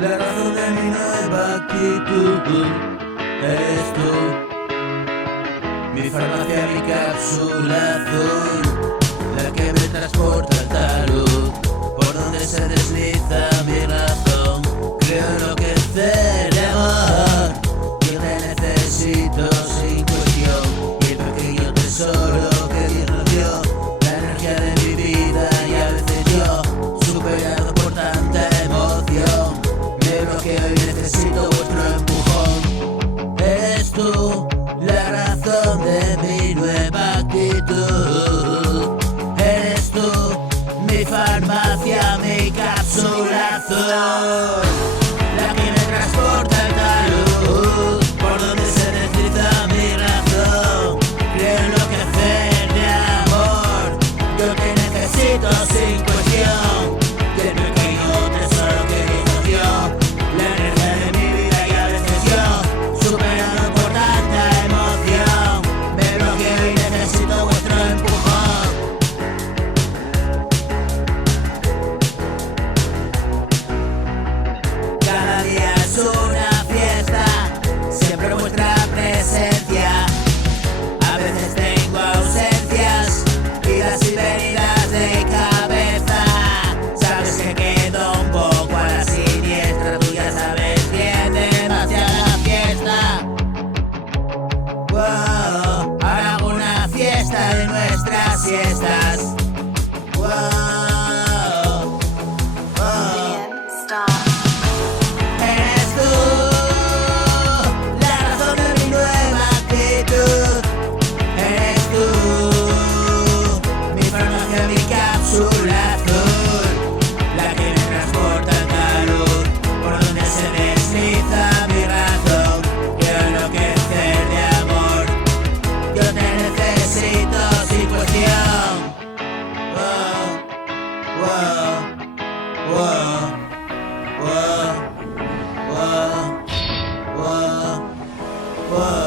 La razón de mi nueva actitud eres tú. Mi farmacia, mi cápsula azul, la que me transporta al talud, por donde se desliza mi razón. Creo enloquecer de amor, yo te necesito sin cuestión. Y el pequeño tesoro que Dios nos dio, la energía de mi vida, y a veces yo, superado por tanta emoción, me bloqueo y necesito vuestro empujón. Eres tú la razón de mi nueva actitud. Eres tú mi farmacia, mi cápsula azul, la que me transporta al talud, por donde se desliza mi razón. Creo enloquecer de amor, yo te necesito sin cuestión. Y el pequeño tesoro que Dios nos dio, la energía de mi vida, y a veces yo, superado por tanta emoción, me bloqueo y necesito vuestro empujón. Cada día es una fiesta, siempre vuestra presencia. A veces tengo ausencias, idas y venidas de cabeza. Sabes que quedo un poco a la siniestra, tú ya sabes que es demasiada fiesta. Wow, ahora hago una fiesta de nuestras siestas. Wow, wow. Eres tú la razón de mi nueva actitud. Eres tú mi farmacia, mi cápsula azul, la que me transporta al talud, por donde se desliza mi razón. Quiero enloquecer de amor, yo te necesito sin cuestión. Wow, wow, wow. Whoa, whoa, whoa, whoa.